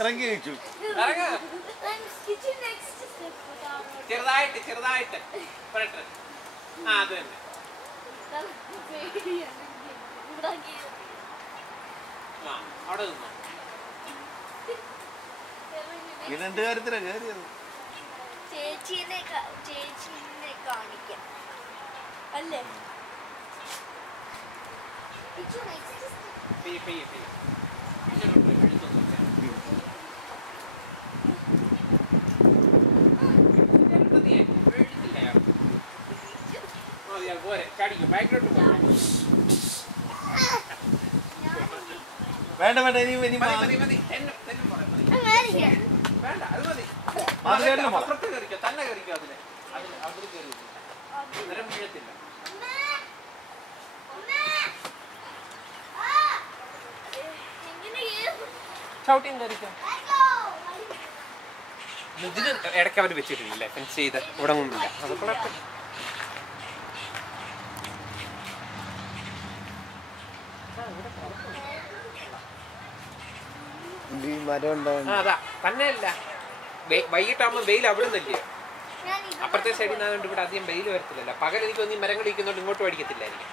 ഇറങ്ങി കഴിച്ചു. ചെറുതായിട്ട് ചെറുതായിട്ട് ആ അത് തന്നെ. ആ അവിടെ നിന്നോ. ഈ 2 കാര്യത്തിലാ കയറിയത്. ചേച്ചീനെ കാണിക്കാം അല്ലേ? വേണ്ട വേണ്ട ഇനി വേണ്ട അത് മതി. അപ്പുറത്ത് കയറിക്കോ, തന്നെ കയറിക്കോ. അതില് അതിൽ കയറി നേരം വീഴത്തില്ല. ചവിട്ടിയും കയറിക്കോ. ഇതിന് ഇടയ്ക്ക് അവർ വെച്ചിട്ടില്ലേ ഫെൻസ് ചെയ്ത് ഉടങ്ങുന്നില്ല. അത് കുഴപ്പമില്ല. അതാ തന്നെയല്ല, വൈകിട്ടാകുമ്പോ വെയിൽ അവിടെ നിന്നില്ലേ? അപ്പുറത്തെ സൈഡിൽ നിന്നാണ്ട് ഇവിടെ അധികം വെയിൽ വരത്തില്ലല്ലോ. പകൽ എനിക്ക് തോന്നി മരങ്ങൾ ഇരിക്കുന്നോണ്ട് ഇങ്ങോട്ട് അടിക്കത്തില്ലായിരിക്കും.